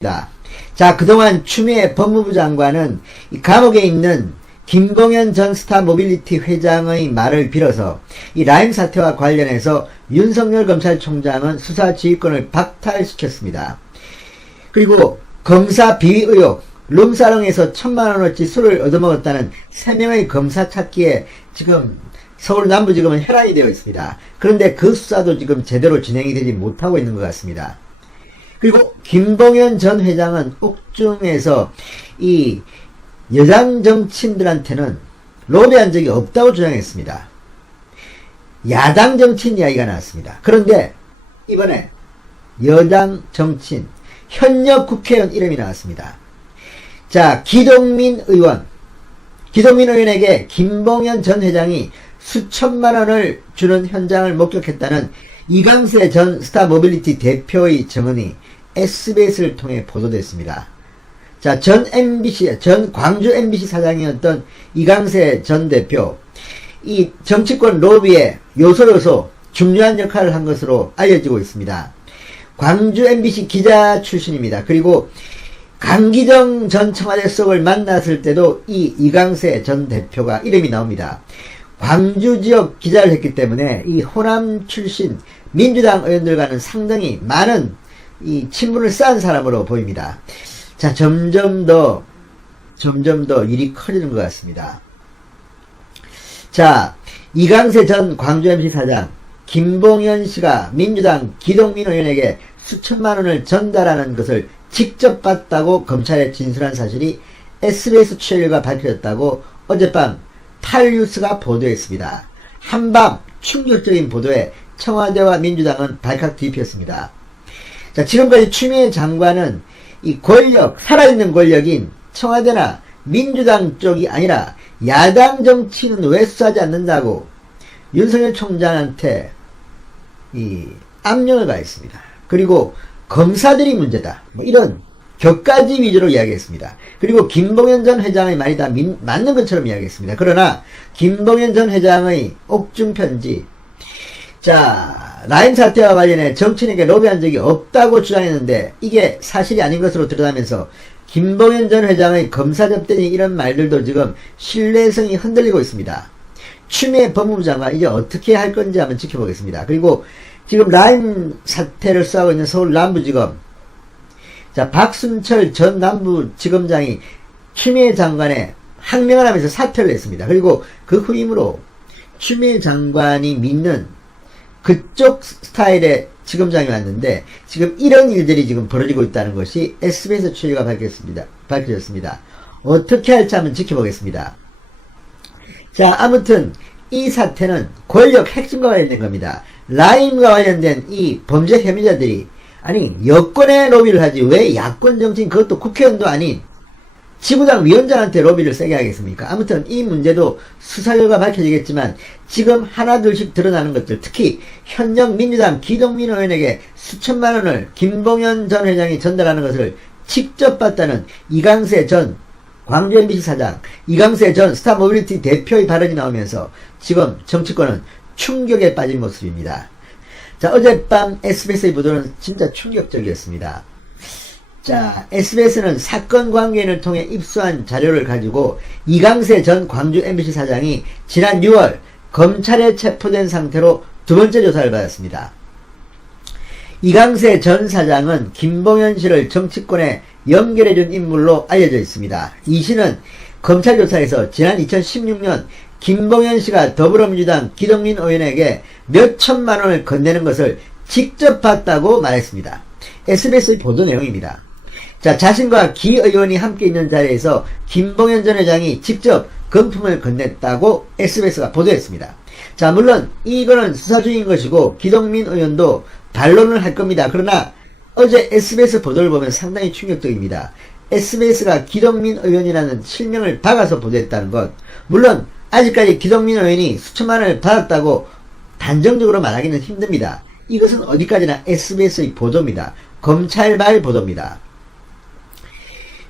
자, 그동안 추미애 법무부 장관은 이 감옥에 있는 김봉현 전 스타모빌리티 회장의 말을 빌어서 이 라임 사태와 관련해서 윤석열 검찰총장은 수사 지휘권을 박탈시켰습니다. 그리고 검사 비위 의혹, 룸사롱에서 1,000만원어치 술을 얻어먹었다는 3명의 검사 찾기에 지금 서울 남부지검은 혈안이 되어 있습니다. 그런데 그 수사도 지금 제대로 진행이 되지 못하고 있는 것 같습니다. 그리고 김봉현 전 회장은 옥중에서 이 여당 정치인들한테는 로비한 적이 없다고 주장했습니다. 야당 정치인 이야기가 나왔습니다. 그런데 이번에 여당 정치인, 현역 국회의원 이름이 나왔습니다. 자, 기동민 의원에게 김봉현 전 회장이 수천만원을 주는 현장을 목격했다는 이강세 전 스타모빌리티 대표의 증언이 SBS를 통해 보도됐습니다. 자, 전 광주 MBC 사장이었던 이강세 전 대표, 이 정치권 로비에 요소 중요한 역할을 한 것으로 알려지고 있습니다. 광주 MBC 기자 출신입니다. 그리고 강기정 전 청와대 수석을 만났을 때도 이 이강세 전 대표가 이름이 나옵니다. 광주 지역 기자를 했기 때문에 이 호남 출신 민주당 의원들과는 상당히 많은 이 친분을 쌓은 사람으로 보입니다. 자, 점점 더 일이 커지는 것 같습니다. 자, 이강세 전 광주 MC 사장, 김봉현 씨가 민주당 기동민 의원에게 수천만원을 전달하는 것을 직접 봤다고 검찰에 진술한 사실이 SBS 취재가 밝혀졌다고 어젯밤 탈뉴스가 보도했습니다. 한밤 충격적인 보도에 청와대와 민주당은 발칵 뒤집혔습니다. 자, 지금까지 추미애 장관은 이 권력, 살아있는 권력인 청와대나 민주당 쪽이 아니라 야당 정치는 왜 수사하지 않는다고 윤석열 총장한테 이 압력을 가했습니다. 그리고 검사들이 문제다, 뭐 이런 격가지 위주로 이야기했습니다. 그리고 김봉현 전 회장의 말이 다 맞는 것처럼 이야기했습니다. 그러나 김봉현 전 회장의 옥중 편지, 자, 라임 사태와 관련해 정치인에게 로비한 적이 없다고 주장했는데 이게 사실이 아닌 것으로 드러나면서 김봉현 전 회장의 검사 접대니 이런 말들도 지금 신뢰성이 흔들리고 있습니다. 추미애 법무부 장관 이제 어떻게 할 건지 한번 지켜보겠습니다. 그리고 지금 라임 사태를 수사하고 있는 서울 남부지검, 자, 박순철 전 남부지검장이 추미애 장관의 항명을 하면서 사퇴를 했습니다. 그리고 그 후임으로 추미애 장관이 믿는 그쪽 스타일의 지검장이 왔는데 지금 이런 일들이 지금 벌어지고 있다는 것이 SBS 취재가 밝혀졌습니다. 어떻게 할지 한번 지켜보겠습니다. 자, 아무튼 이 사태는 권력 핵심과 관련된 겁니다. 라임과 관련된 이 범죄 혐의자들이 아니 여권에 로비를 하지 왜 야권 정치인, 그것도 국회의원도 아닌 지구당 위원장한테 로비를 세게 하겠습니까? 아무튼 이 문제도 수사 결과 밝혀지겠지만 지금 하나둘씩 드러나는 것들, 특히 현역 민주당 기동민 의원에게 수천만원을 김봉현 전 회장이 전달하는 것을 직접 봤다는 이강세 전 광주 MBC 사장, 이강세 전 스타모빌리티 대표의 발언이 나오면서 지금 정치권은 충격에 빠진 모습입니다. 자, 어젯밤 SBS의 보도는 진짜 충격적이었습니다. 자, SBS는 사건 관계인을 통해 입수한 자료를 가지고 이강세 전 광주 MBC 사장이 지난 6월 검찰에 체포된 상태로 두 번째 조사를 받았습니다. 이강세 전 사장은 김봉현 씨를 정치권에 연결해준 인물로 알려져 있습니다. 이 씨는 검찰 조사에서 지난 2016년 김봉현 씨가 더불어민주당 기동민 의원에게 몇 천만원을 건네는 것을 직접 봤다고 말했습니다. SBS의 보도 내용입니다. 자, 자신과 기 의원이 함께 있는 자리에서 김봉현 전 회장이 직접 금품을 건넸다고 SBS가 보도했습니다. 자, 물론 이거는 수사 중인 것이고 기동민 의원도 반론을 할 겁니다. 그러나 어제 SBS 보도를 보면 상당히 충격적입니다. SBS가 기동민 의원이라는 실명을 박아서 보도했다는 것, 물론 아직까지 기동민 의원이 수천만 원을 받았다고 단정적으로 말하기는 힘듭니다. 이것은 어디까지나 SBS의 보도입니다. 검찰발 보도입니다.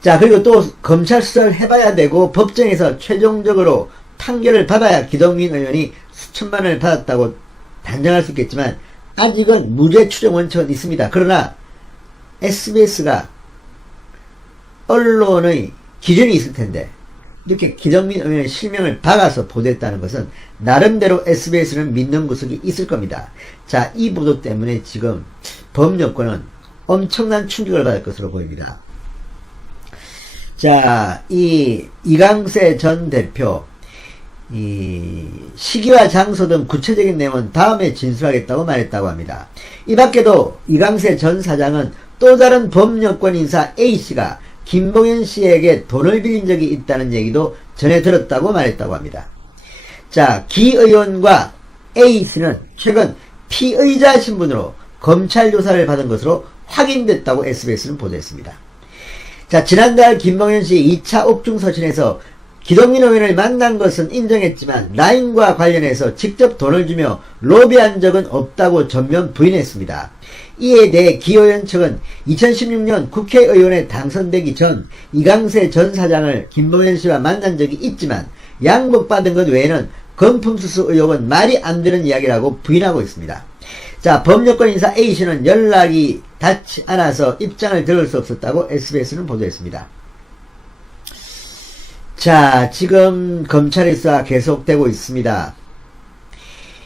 자, 그리고 또 검찰 수사를 해봐야 되고 법정에서 최종적으로 판결을 받아야 기동민 의원이 수천만 원을 받았다고 단정할 수 있겠지만 아직은 무죄 추정 원칙은 있습니다. 그러나 SBS가 언론의 기준이 있을 텐데 이렇게 기동민 의원의 실명을 박아서 보도했다는 것은 나름대로 SBS는 믿는 구석이 있을 겁니다. 자, 이 보도 때문에 지금 범여권은 엄청난 충격을 받을 것으로 보입니다. 자, 이강세 전 대표 시기와 장소 등 구체적인 내용은 다음에 진술하겠다고 말했다고 합니다. 이 밖에도 이강세 전 사장은 또 다른 범여권 인사 A씨가 김봉현 씨에게 돈을 빌린 적이 있다는 얘기도 전해 들었다고 말했다고 합니다. 자, 기 의원과 A씨는 최근 피의자 신분으로 검찰 조사를 받은 것으로 확인됐다고 SBS는 보도했습니다. 자, 지난달 김봉현 씨 2차 옥중 서신에서 기동민 의원을 만난 것은 인정했지만 라인과 관련해서 직접 돈을 주며 로비한 적은 없다고 전면 부인했습니다. 이에 대해 기 의원 측은 2016년 국회의원에 당선되기 전 이강세 전 사장을 김봉현 씨와 만난 적이 있지만 양복받은 것 외에는 금품수수 의혹은 말이 안 되는 이야기라고 부인하고 있습니다. 자, 범여권 인사 A씨는 연락이 닿지 않아서 입장을 들을 수 없었다고 SBS는 보도했습니다. 자, 지금 검찰의 수사 계속되고 있습니다.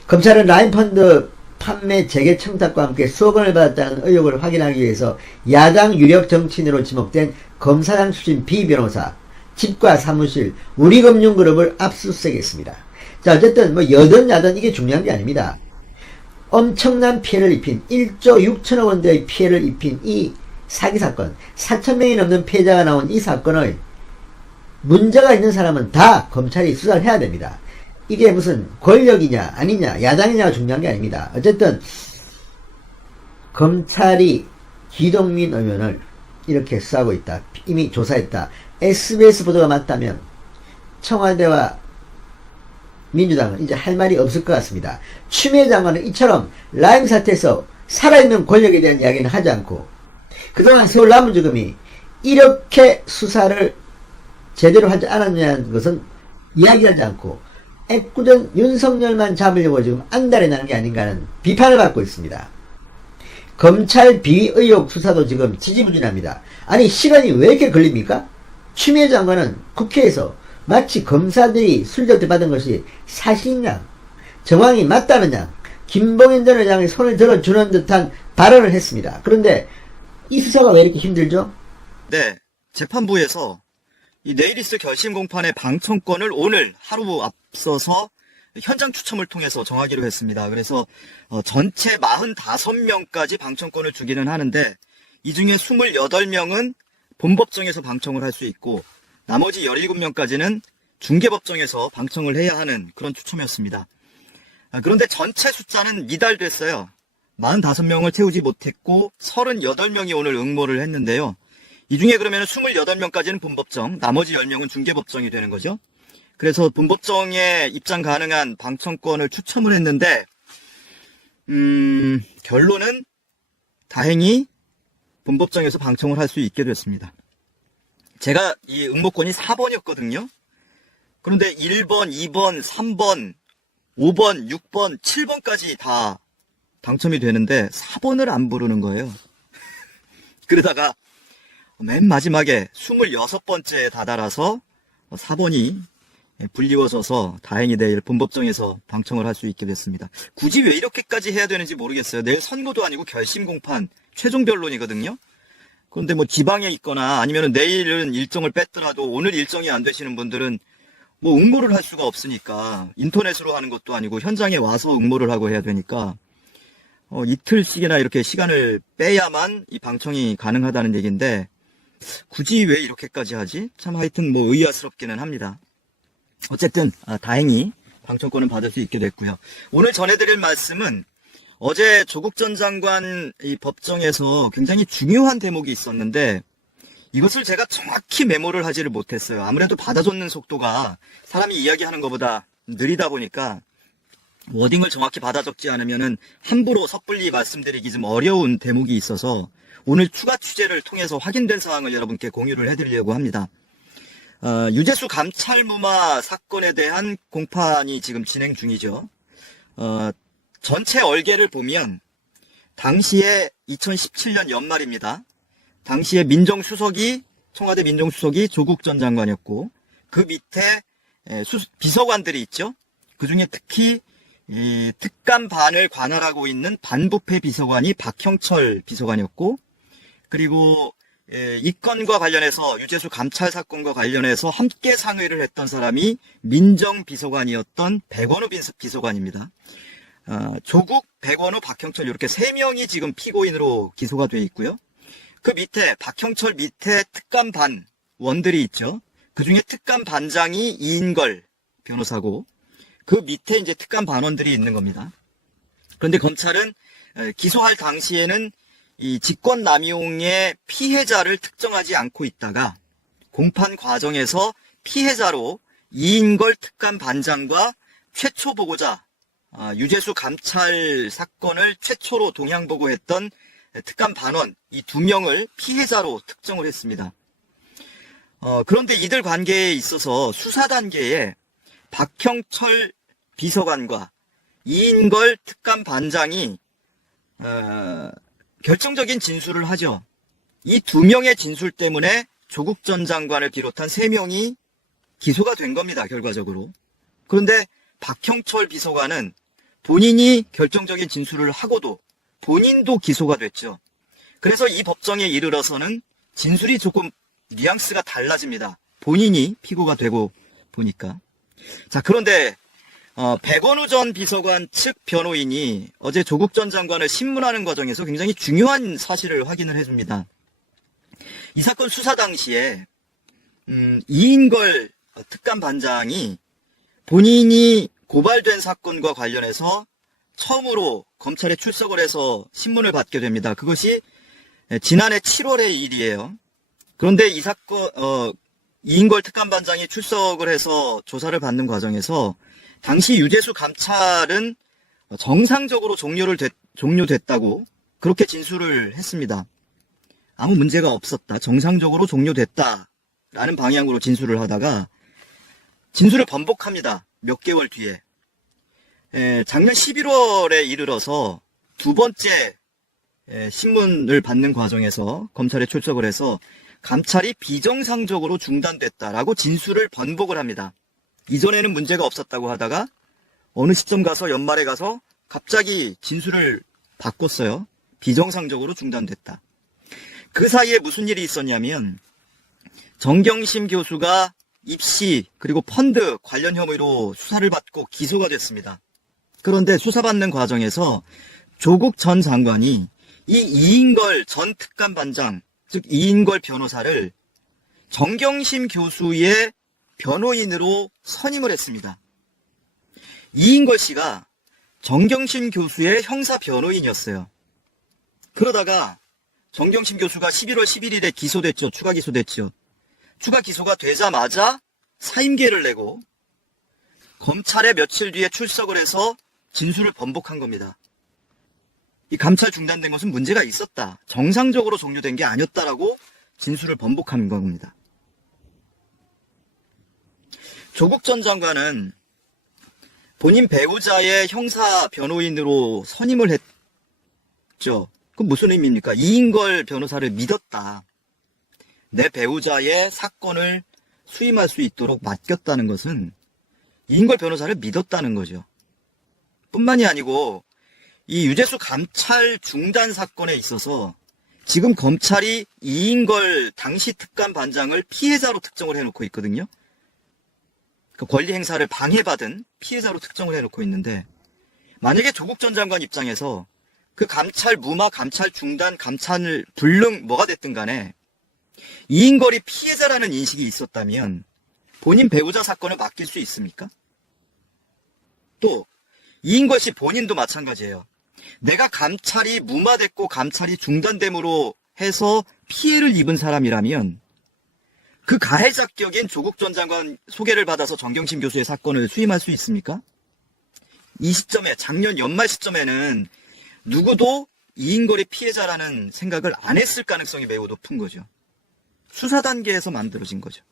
검찰은 라인펀드 판매 재개 청탁과 함께 수억 원을 받았다는 의혹을 확인하기 위해서 야당 유력 정치인으로 지목된 검사장 출신 비변호사, 집과 사무실, 우리금융그룹을 압수수색했습니다. 자, 어쨌든 여든 야든 이게 중요한 게 아닙니다. 엄청난 피해를 입힌 1조 6천억 원대의 피해를 입힌 이 사기사건, 4,000명이 넘는 피해자가 나온 이 사건의 문제가 있는 사람은 다 검찰이 수사를 해야 됩니다. 이게 무슨 권력이냐 아니냐 야당이냐가 중요한 게 아닙니다. 어쨌든 검찰이 기동민 의원을 이렇게 수사하고 있다. 이미 조사했다. SBS 보도가 맞다면 청와대와 민주당은 이제 할 말이 없을 것 같습니다. 추미애 장관은 이처럼 라임 사태에서 살아있는 권력에 대한 이야기는 하지 않고 그동안 서울남부지검이 이렇게 수사를 제대로 하지 않았냐는 것은 이야기하지 않고 애꿎은 윤석열만 잡으려고 지금 안달이 나는 게 아닌가 하는 비판을 받고 있습니다. 검찰 비위 의혹 수사도 지금 지지부진합니다. 아니 시간이 왜 이렇게 걸립니까? 추미애 장관은 국회에서 마치 검사들이 술접대 받은 것이 사실이냐 정황이 맞다느냐 김봉현 전 회장의 손을 들어주는 듯한 발언을 했습니다. 그런데 이 수사가 왜 이렇게 힘들죠? 네, 재판부에서 이 내일 있을 결심 공판의 방청권을 오늘 하루 앞서서 현장 추첨을 통해서 정하기로 했습니다. 그래서 전체 45명까지 방청권을 주기는 하는데 이 중에 28명은 본법정에서 방청을 할 수 있고 나머지 17명까지는 중개법정에서 방청을 해야 하는 그런 추첨이었습니다. 그런데 전체 숫자는 미달됐어요. 45명을 채우지 못했고 38명이 오늘 응모를 했는데요. 이 중에 그러면 28명까지는 본법정, 나머지 10명은 중개법정이 되는 거죠. 그래서 본법정에 입장 가능한 방청권을 추첨을 했는데 결론은 다행히 본법정에서 방청을 할 수 있게 됐습니다. 제가 이 응모권이 4번이었거든요. 그런데 1번, 2번, 3번, 5번, 6번, 7번까지 다 당첨이 되는데 4번을 안 부르는 거예요. 그러다가 맨 마지막에 26번째에 다다라서 4번이 불리워져서 다행히 내일 본법정에서 방청을 할 수 있게 됐습니다. 굳이 왜 이렇게까지 해야 되는지 모르겠어요. 내일 선고도 아니고 결심 공판, 최종 변론이거든요. 그런데 지방에 있거나 아니면 내일은 일정을 뺐더라도 오늘 일정이 안 되시는 분들은 응모를 할 수가 없으니까 인터넷으로 하는 것도 아니고 현장에 와서 응모를 하고 해야 되니까 이틀씩이나 이렇게 시간을 빼야만 이 방청이 가능하다는 얘기인데 굳이 왜 이렇게까지 하지? 참 하여튼 의아스럽기는 합니다. 어쨌든 다행히 방청권은 받을 수 있게 됐고요. 오늘 전해드릴 말씀은 어제 조국 전 장관 이 법정에서 굉장히 중요한 대목이 있었는데 이것을 제가 정확히 메모를 하지를 못했어요. 아무래도 받아줬는 속도가 사람이 이야기하는 것보다 느리다 보니까 워딩을 정확히 받아 적지 않으면은 함부로 섣불리 말씀드리기 좀 어려운 대목이 있어서 오늘 추가 취재를 통해서 확인된 사항을 여러분께 공유를 해드리려고 합니다. 유재수 감찰무마 사건에 대한 공판이 지금 진행 중이죠. 전체 얼개를 보면 당시에 2017년 연말입니다. 당시에 민정수석이 청와대 민정수석이 조국 전 장관이었고, 그 밑에 비서관들이 있죠. 그 중에 특히 이 특감반을 관할하고 있는 반부패 비서관이 박형철 비서관이었고, 그리고 이 건과 관련해서 유재수 감찰 사건과 관련해서 함께 상의를 했던 사람이 민정비서관이었던 백원우 비서관입니다. 조국, 백원우, 박형철 이렇게 3명이 지금 피고인으로 기소가 돼 있고요. 그 밑에 박형철 밑에 특감반 원들이 있죠. 그 중에 특감반장이 이인걸 변호사고, 그 밑에 이제 특감반원들이 있는 겁니다. 그런데 검찰은 기소할 당시에는 이 직권남용의 피해자를 특정하지 않고 있다가 공판 과정에서 피해자로 이인걸 특감반장과 최초 보고자, 유재수 감찰 사건을 최초로 동향보고했던 특감반원 이 2명을 피해자로 특정을 했습니다. 그런데 이들 관계에 있어서 수사 단계에 박형철 비서관과 이인걸 특감반장이 결정적인 진술을 하죠. 이 2명의 진술 때문에 조국 전 장관을 비롯한 3명이 기소가 된 겁니다, 결과적으로. 그런데 박형철 비서관은 본인이 결정적인 진술을 하고도 본인도 기소가 됐죠. 그래서 이 법정에 이르러서는 진술이 조금 뉘앙스가 달라집니다. 본인이 피고가 되고 보니까. 자, 그런데 백원우 전 비서관 측 변호인이 어제 조국 전 장관을 신문하는 과정에서 굉장히 중요한 사실을 확인을 해줍니다. 이 사건 수사 당시에 이인걸 특감반장이 본인이 고발된 사건과 관련해서 처음으로 검찰에 출석을 해서 신문을 받게 됩니다. 그것이 지난해 7월의 일이에요. 그런데 이 사건 이인걸 특감반장이 출석을 해서 조사를 받는 과정에서 당시 유재수 감찰은 정상적으로 종료됐다고 그렇게 진술을 했습니다. 아무 문제가 없었다. 정상적으로 종료됐다라는 방향으로 진술을 하다가 진술을 번복합니다. 몇 개월 뒤에. 작년 11월에 이르러서 2번째 신문을 받는 과정에서 검찰에 출석을 해서 감찰이 비정상적으로 중단됐다라고 진술을 번복을 합니다. 이전에는 문제가 없었다고 하다가 어느 시점 가서 연말에 가서 갑자기 진술을 바꿨어요. 비정상적으로 중단됐다. 그 사이에 무슨 일이 있었냐면 정경심 교수가 입시 그리고 펀드 관련 혐의로 수사를 받고 기소가 됐습니다. 그런데 수사받는 과정에서 조국 전 장관이 이 이인걸 전 특감반장, 즉 이인걸 변호사를 정경심 교수의 변호인으로 선임을 했습니다. 이인걸 씨가 정경심 교수의 형사 변호인이었어요. 그러다가 정경심 교수가 11월 11일에 기소됐죠. 추가 기소됐죠. 추가 기소가 되자마자 사임계를 내고 검찰에 며칠 뒤에 출석을 해서 진술을 번복한 겁니다. 이 감찰 중단된 것은 문제가 있었다. 정상적으로 종료된 게 아니었다라고 진술을 번복한 겁니다. 조국 전 장관은 본인 배우자의 형사 변호인으로 선임을 했죠. 그럼 무슨 의미입니까? 이인걸 변호사를 믿었다. 내 배우자의 사건을 수임할 수 있도록 맡겼다는 것은 이인걸 변호사를 믿었다는 거죠. 뿐만이 아니고 이 유재수 감찰 중단 사건에 있어서 지금 검찰이 이인걸 당시 특감반장을 피해자로 특정을 해놓고 있거든요. 그 권리 행사를 방해받은 피해자로 특정을 해놓고 있는데 만약에 조국 전 장관 입장에서 그 감찰 무마, 감찰 중단, 감찰 불능 뭐가 됐든 간에 이인걸이 피해자라는 인식이 있었다면 본인 배우자 사건을 맡길 수 있습니까? 또 이인걸 씨 본인도 마찬가지예요. 내가 감찰이 무마됐고 감찰이 중단됨으로 해서 피해를 입은 사람이라면 그 가해자격인 조국 전 장관 소개를 받아서 정경심 교수의 사건을 수임할 수 있습니까? 이 시점에 작년 연말 시점에는 누구도 이인걸이 피해자라는 생각을 안 했을 가능성이 매우 높은 거죠. 수사 단계에서 만들어진 거죠.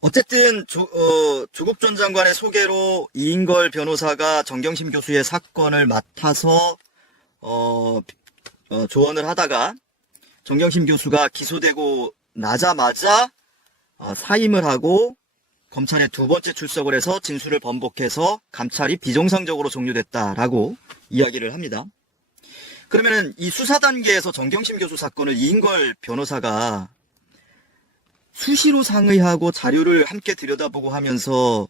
어쨌든 조국 전 장관의 소개로 이인걸 변호사가 정경심 교수의 사건을 맡아서 조언을 하다가 정경심 교수가 기소되고 나자마자 사임을 하고 검찰에 두 번째 출석을 해서 진술을 번복해서 감찰이 비정상적으로 종료됐다라고 이야기를 합니다. 그러면은 이 수사 단계에서 정경심 교수 사건을 이인걸 변호사가 수시로 상의하고 자료를 함께 들여다보고 하면서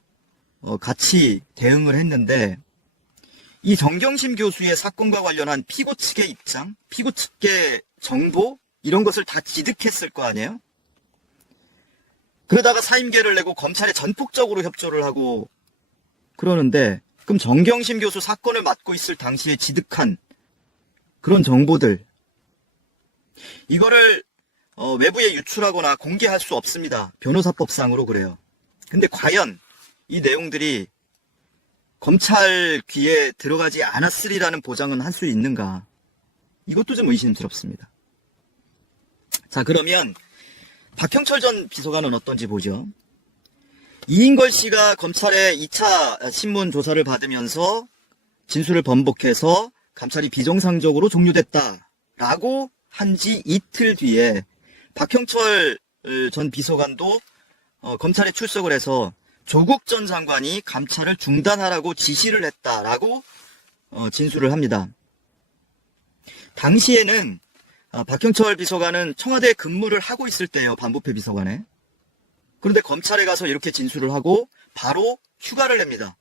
같이 대응을 했는데, 이 정경심 교수의 사건과 관련한 피고 측의 입장, 피고 측의 정보, 이런 것을 다 지득했을 거 아니에요? 그러다가 사임계를 내고 검찰에 전폭적으로 협조를 하고 그러는데, 그럼 정경심 교수 사건을 맡고 있을 당시에 지득한 그런 정보들, 이거를 외부에 유출하거나 공개할 수 없습니다. 변호사법상으로 그래요. 근데 과연 이 내용들이 검찰 귀에 들어가지 않았으리라는 보장은 할 수 있는가? 이것도 좀 의심스럽습니다. 자, 그러면 박형철 전 비서관은 어떤지 보죠. 이인걸 씨가 검찰에 2차 신문 조사를 받으면서 진술을 번복해서 감찰이 비정상적으로 종료됐다라고 한 지 이틀 뒤에 박형철 전 비서관도 검찰에 출석을 해서 조국 전 장관이 감찰을 중단하라고 지시를 했다라고 진술을 합니다. 당시에는 박형철 비서관은 청와대에 근무를 하고 있을 때예요. 반부패 비서관에. 그런데 검찰에 가서 이렇게 진술을 하고 바로 휴가를 냅니다.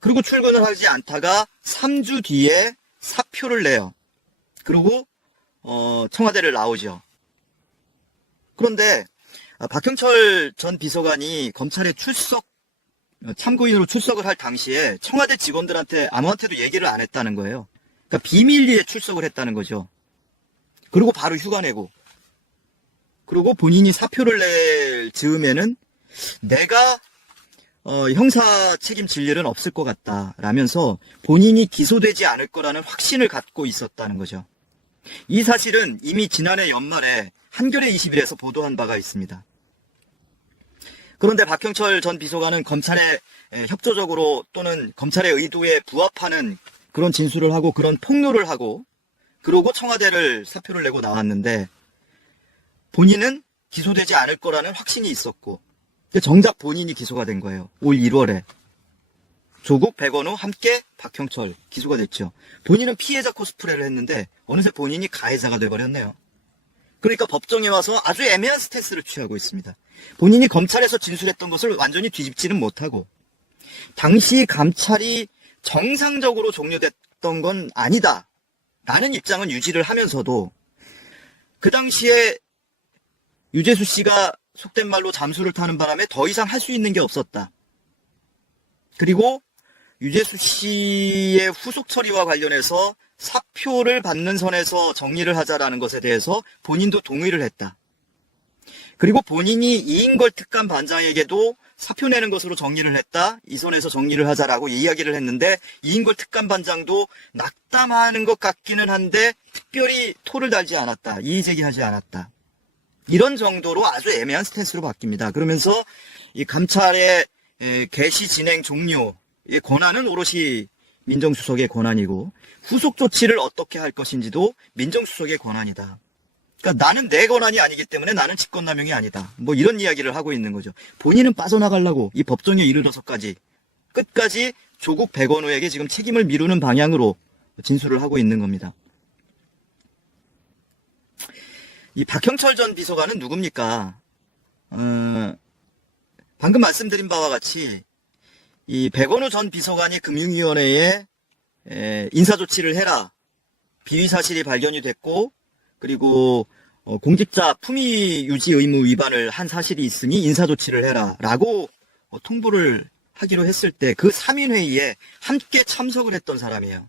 그리고 출근을 하지 않다가 3주 뒤에 사표를 내요. 그리고 청와대를 나오죠. 그런데 박형철 전 비서관이 검찰에 참고인으로 출석을 할 당시에 청와대 직원들한테 아무한테도 얘기를 안 했다는 거예요. 그러니까 비밀리에 출석을 했다는 거죠. 그리고 바로 휴가 내고, 그리고 본인이 사표를 낼 즈음에는 내가 형사 책임질 일은 없을 것 같다 라면서 본인이 기소되지 않을 거라는 확신을 갖고 있었다는 거죠. 이 사실은 이미 지난해 연말에 한겨레 21에서 보도한 바가 있습니다. 그런데 박형철 전 비서관은 검찰에 협조적으로 또는 검찰의 의도에 부합하는 그런 진술을 하고 그런 폭로를 하고, 그러고 청와대를 사표를 내고 나왔는데, 본인은 기소되지 않을 거라는 확신이 있었고, 정작 본인이 기소가 된 거예요. 올 1월에. 조국, 백원우 함께 박형철 기소가 됐죠. 본인은 피해자 코스프레를 했는데 어느새 본인이 가해자가 돼버렸네요. 그러니까 법정에 와서 아주 애매한 스탠스를 취하고 있습니다. 본인이 검찰에서 진술했던 것을 완전히 뒤집지는 못하고, 당시 감찰이 정상적으로 종료됐던 건 아니다 라는 입장은 유지를 하면서도, 그 당시에 유재수 씨가 속된 말로 잠수를 타는 바람에 더 이상 할 수 있는 게 없었다. 그리고 유재수 씨의 후속 처리와 관련해서 사표를 받는 선에서 정리를 하자라는 것에 대해서 본인도 동의를 했다. 그리고 본인이 이인걸 특감 반장에게도 사표 내는 것으로 정리를 했다. 이 선에서 정리를 하자라고 이야기를 했는데, 이인걸 특감 반장도 낙담하는 것 같기는 한데 특별히 토를 달지 않았다. 이의 제기하지 않았다. 이런 정도로 아주 애매한 스탠스로 바뀝니다. 그러면서 이 감찰의 개시 진행 종료의 권한은 오롯이 민정수석의 권한이고, 후속 조치를 어떻게 할 것인지도 민정수석의 권한이다. 그러니까 나는 내 권한이 아니기 때문에 나는 직권남용이 아니다. 뭐 이런 이야기를 하고 있는 거죠. 본인은 빠져나가려고 이 법정에 이르러서까지 끝까지 조국 백원우에게 지금 책임을 미루는 방향으로 진술을 하고 있는 겁니다. 이 박형철 전 비서관은 누굽니까? 방금 말씀드린 바와 같이 이 백원우 전 비서관이 금융위원회에 인사조치를 해라, 비위 사실이 발견이 됐고, 그리고 공직자 품위 유지 의무 위반을 한 사실이 있으니 인사조치를 해라 라고 통보를 하기로 했을 때 그 3인회의에 함께 참석을 했던 사람이에요.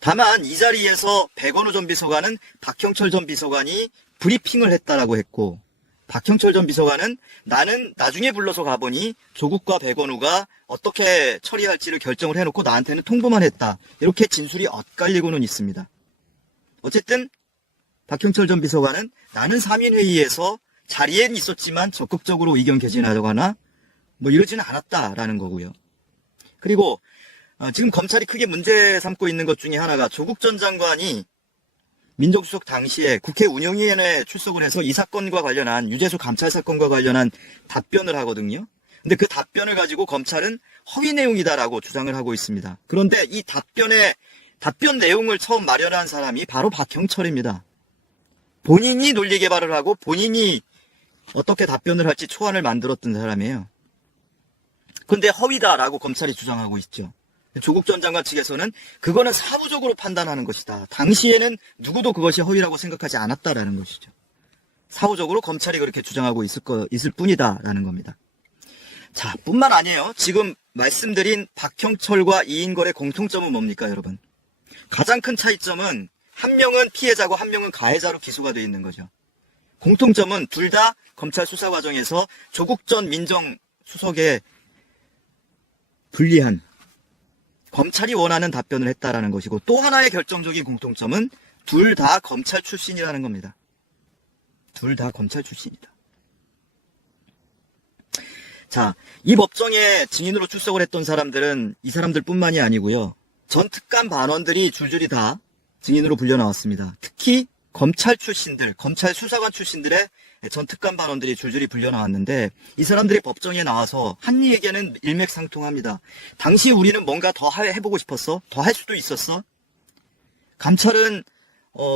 다만 이 자리에서 백원우 전 비서관은 박형철 전 비서관이 브리핑을 했다라고 했고, 박형철 전 비서관은 나는 나중에 불러서 가보니 조국과 백원우가 어떻게 처리할지를 결정을 해놓고 나한테는 통보만 했다, 이렇게 진술이 엇갈리고는 있습니다. 어쨌든 박형철 전 비서관은 나는 3인회의에서 자리엔 있었지만 적극적으로 의견 개진하거나 뭐 이러지는 않았다라는 거고요. 그리고 지금 검찰이 크게 문제 삼고 있는 것 중에 하나가 조국 전 장관이 민정수석 당시에 국회 운영위원회에 출석을 해서 이 사건과 관련한 유재수 감찰 사건과 관련한 답변을 하거든요. 근데 그 답변을 가지고 검찰은 허위 내용이다라고 주장을 하고 있습니다. 그런데 이 답변 내용을 처음 마련한 사람이 바로 박형철입니다. 본인이 논리 개발을 하고 본인이 어떻게 답변을 할지 초안을 만들었던 사람이에요. 그런데 허위다라고 검찰이 주장하고 있죠. 조국 전 장관 측에서는 그거는 사부적으로 판단하는 것이다. 당시에는 누구도 그것이 허위라고 생각하지 않았다라는 것이죠. 사후적으로 검찰이 그렇게 주장하고 있을 뿐이다라는 겁니다. 자, 뿐만 아니에요. 지금 말씀드린 박형철과 이인걸의 공통점은 뭡니까, 여러분? 가장 큰 차이점은 한 명은 피해자고 한 명은 가해자로 기소가 되어 있는 거죠. 공통점은 둘 다 검찰 수사 과정에서 조국 전 민정수석에 불리한 검찰이 원하는 답변을 했다라는 것이고, 또 하나의 결정적인 공통점은 둘 다 검찰 출신이라는 겁니다. 둘 다 검찰 출신이다. 자, 이 법정에 증인으로 출석을 했던 사람들은 이 사람들뿐만이 아니고요. 전 특감 반원들이 줄줄이 다 증인으로 불려 나왔습니다. 특히 검찰 출신들, 검찰 수사관 출신들의 전 특감 반원들이 줄줄이 불려 나왔는데, 이 사람들이 법정에 나와서 한 얘기는 일맥상통합니다. 당시 우리는 뭔가 더 해보고 싶었어? 더 할 수도 있었어? 감찰은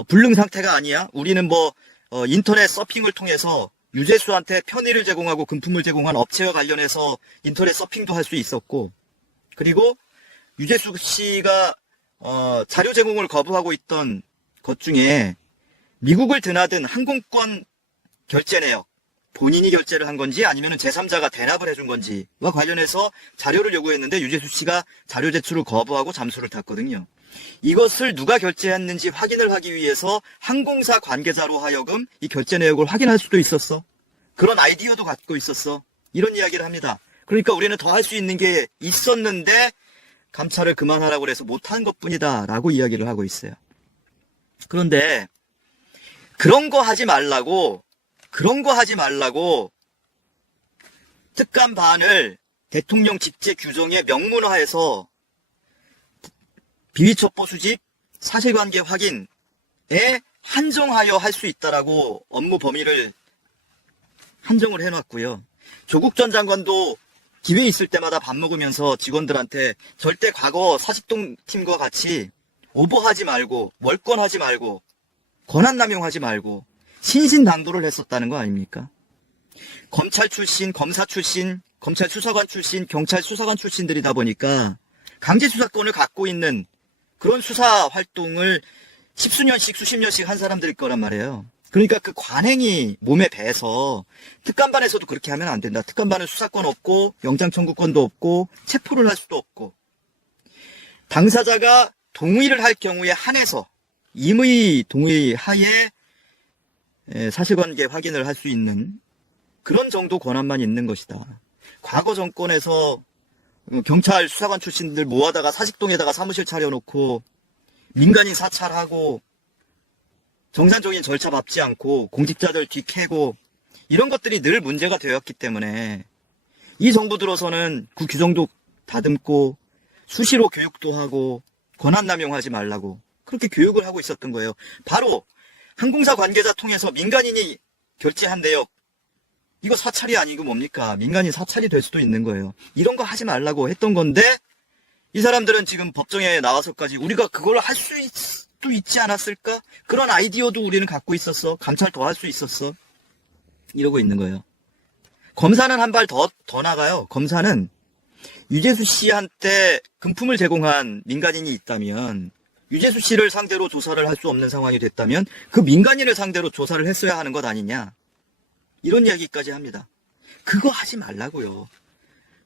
불능 상태가 아니야? 우리는 인터넷 서핑을 통해서 유재수한테 편의를 제공하고 금품을 제공한 업체와 관련해서 인터넷 서핑도 할 수 있었고, 그리고 유재수 씨가 자료 제공을 거부하고 있던 것 중에 미국을 드나든 항공권 결제 내역, 본인이 결제를 한 건지 아니면 제3자가 대납을 해준 건지와 관련해서 자료를 요구했는데 유재수 씨가 자료 제출을 거부하고 잠수를 탔거든요. 이것을 누가 결제했는지 확인을 하기 위해서 항공사 관계자로 하여금 이 결제 내역을 확인할 수도 있었어. 그런 아이디어도 갖고 있었어. 이런 이야기를 합니다. 그러니까 우리는 더 할 수 있는 게 있었는데 감찰을 그만하라고 해서 못한 것뿐이다 라고 이야기를 하고 있어요. 그런데 그런 거 하지 말라고 특감 반을 대통령 직제 규정의 명문화해서 비위첩보 수집, 사실관계 확인에 한정하여 할 수 있다라고 업무 범위를 한정을 해놨고요. 조국 전 장관도 기회 있을 때마다 밥 먹으면서 직원들한테 절대 과거 사직동 팀과 같이 오버하지 말고, 월권하지 말고, 권한남용하지 말고 신신당부를 했었다는 거 아닙니까? 검찰 출신, 검사 출신, 검찰 수사관 출신, 경찰 수사관 출신들이다 보니까 강제 수사권을 갖고 있는 그런 수사 활동을 십수년씩 수십 년씩 한 사람들일 거란 말이에요. 그러니까 그 관행이 몸에 배서 특감반에서도 그렇게 하면 안 된다. 특감반은 수사권 없고 영장 청구권도 없고 체포를 할 수도 없고, 당사자가 동의를 할 경우에 한해서 임의 동의 하에 사실관계 확인을 할 수 있는 그런 정도 권한만 있는 것이다. 과거 정권에서 경찰 수사관 출신들 모아다가 사직동에다가 사무실 차려놓고 민간인 사찰하고 정상적인 절차 밟지 않고 공직자들 뒤캐고 이런 것들이 늘 문제가 되었기 때문에 이 정부 들어서는 그 규정도 다듬고 수시로 교육도 하고 권한남용하지 말라고 그렇게 교육을 하고 있었던 거예요. 바로 항공사 관계자 통해서 민간인이 결제한 내역, 이거 사찰이 아니고 뭡니까? 민간인 사찰이 될 수도 있는 거예요. 이런 거 하지 말라고 했던 건데 이 사람들은 지금 법정에 나와서까지 우리가 그걸 할 수도 있지 않았을까? 그런 아이디어도 우리는 갖고 있었어. 감찰 더 할 수 있었어. 이러고 있는 거예요. 검사는 한 발 더 나가요. 검사는 유재수 씨한테 금품을 제공한 민간인이 있다면, 유재수 씨를 상대로 조사를 할 수 없는 상황이 됐다면 그 민간인을 상대로 조사를 했어야 하는 것 아니냐, 이런 이야기까지 합니다. 그거 하지 말라고요.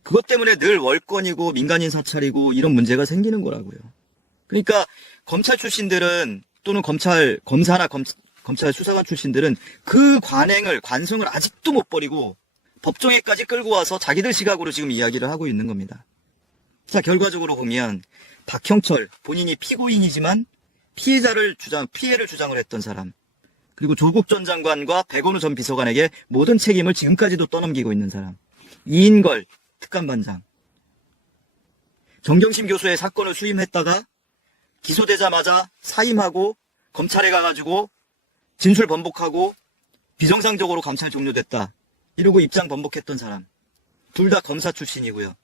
그것 때문에 늘 월권이고 민간인 사찰이고 이런 문제가 생기는 거라고요. 그러니까 검찰 출신들은, 또는 검사나 검찰 수사관 출신들은 그 관성을 아직도 못 버리고 법정에까지 끌고 와서 자기들 시각으로 지금 이야기를 하고 있는 겁니다. 자, 결과적으로 보면 박형철, 본인이 피고인이지만 피해를 주장을 했던 사람, 그리고 조국 전 장관과 백원우 전 비서관에게 모든 책임을 지금까지도 떠넘기고 있는 사람, 이인걸 특감반장, 정경심 교수의 사건을 수임했다가 기소되자마자 사임하고 검찰에 가가지고 진술 번복하고 비정상적으로 감찰 종료됐다. 이러고 입장 번복했던 사람. 둘 다 검사 출신이고요.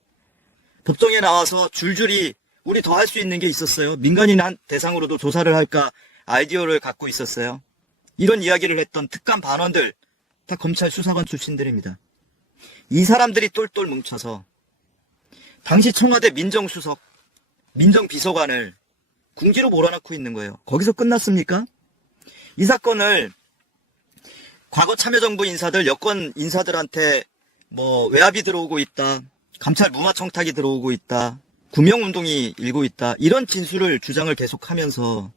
법정에 나와서 줄줄이 우리 더 할 수 있는 게 있었어요. 민간인 대상으로도 조사를 할까 아이디어를 갖고 있었어요. 이런 이야기를 했던 특감 반원들 다 검찰 수사관 출신들입니다. 이 사람들이 똘똘 뭉쳐서 당시 청와대 민정수석, 민정비서관을 궁지로 몰아넣고 있는 거예요. 거기서 끝났습니까? 이 사건을 과거 참여정부 인사들, 여권 인사들한테 뭐 외압이 들어오고 있다, 감찰 무마 청탁이 들어오고 있다, 구명운동이 일고 있다, 이런 진술을 주장을 계속하면서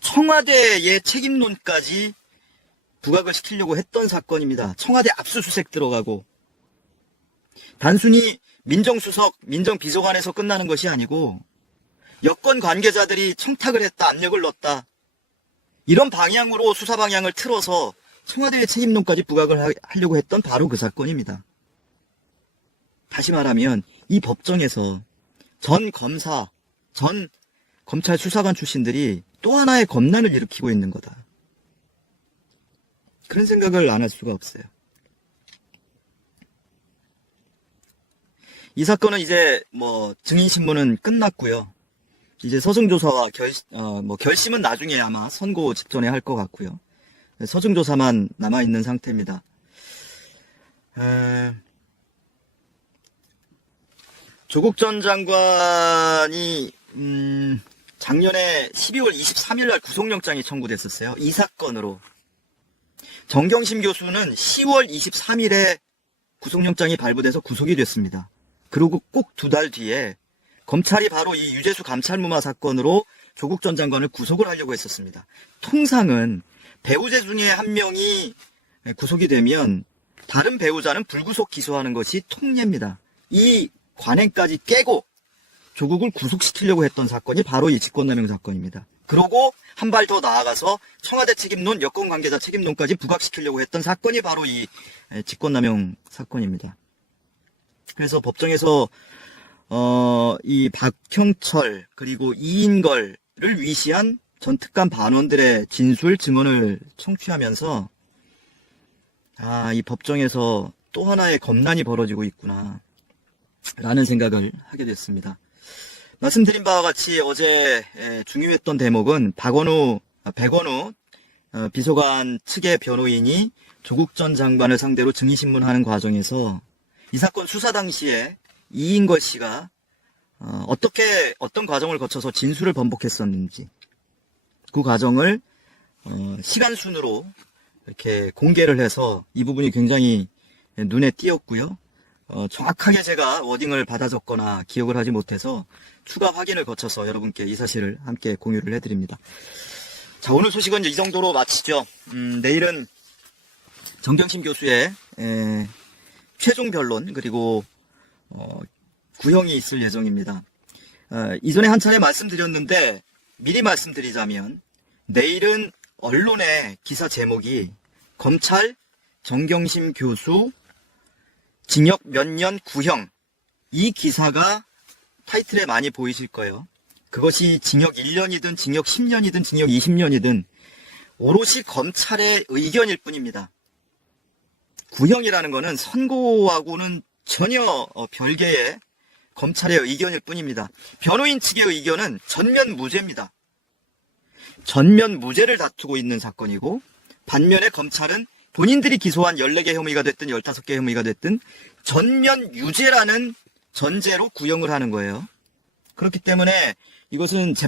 청와대의 책임론까지 부각을 시키려고 했던 사건입니다. 청와대 압수수색 들어가고 단순히 민정수석, 민정비서관에서 끝나는 것이 아니고 여권 관계자들이 청탁을 했다, 압력을 넣었다, 이런 방향으로 수사 방향을 틀어서 청와대의 책임론까지 부각을 하려고 했던 바로 그 사건입니다. 다시 말하면 이 법정에서 전 검사, 전 검찰 수사관 출신들이 또 하나의 검난을 일으키고 있는 거다. 그런 생각을 안 할 수가 없어요. 이 사건은 이제 뭐 증인신문은 끝났고요. 이제 서증조사와 결심은 나중에 아마 선고 직전에 할 것 같고요. 서증조사만 남아있는 상태입니다. 조국 전 장관이 작년에 12월 23일 날 구속영장이 청구됐었어요. 이 사건으로. 정경심 교수는 10월 23일에 구속영장이 발부돼서 구속이 됐습니다. 그리고 꼭 2달 뒤에 검찰이 바로 이 유재수 감찰무마 사건으로 조국 전 장관을 구속을 하려고 했었습니다. 통상은 배우자 중에 한 명이 구속이 되면 다른 배우자는 불구속 기소하는 것이 통례입니다. 이 관행까지 깨고 조국을 구속시키려고 했던 사건이 바로 이 직권남용 사건입니다. 그러고 한 발 더 나아가서 청와대 책임론, 여권 관계자 책임론까지 부각시키려고 했던 사건이 바로 이 직권남용 사건입니다. 그래서 법정에서 이 박형철 그리고 이인걸을 위시한 전 특감 반원들의 진술 증언을 청취하면서 이 법정에서 또 하나의 검난이 벌어지고 있구나 라는 생각을 하게 됐습니다. 말씀드린 바와 같이 어제 중요했던 대목은 백원우 비서관 측의 변호인이 조국 전 장관을 상대로 증인신문하는 과정에서 이 사건 수사 당시에 이인걸 씨가 어떤 과정을 거쳐서 진술을 번복했었는지 그 과정을 시간 순으로 이렇게 공개를 해서 이 부분이 굉장히 눈에 띄었고요. 정확하게 제가 워딩을 받아 적거나 기억을 하지 못해서 추가 확인을 거쳐서 여러분께 이 사실을 함께 공유를 해드립니다. 자, 오늘 소식은 이 정도로 마치죠. 내일은 정경심 교수의 최종 변론 그리고 구형이 있을 예정입니다. 이전에 한 차례 말씀드렸는데 미리 말씀드리자면 내일은 언론의 기사 제목이 검찰 정경심 교수 징역 몇 년 구형, 이 기사가 타이틀에 많이 보이실 거예요. 그것이 징역 1년이든 징역 10년이든 징역 20년이든 오롯이 검찰의 의견일 뿐입니다. 구형이라는 것은 선고하고는 전혀 별개의 검찰의 의견일 뿐입니다. 변호인 측의 의견은 전면 무죄입니다. 전면 무죄를 다투고 있는 사건이고 반면에 검찰은 본인들이 기소한 14개 혐의가 됐든 15개 혐의가 됐든 전면 유죄라는 전제로 구형을 하는 거예요. 그렇기 때문에 이것은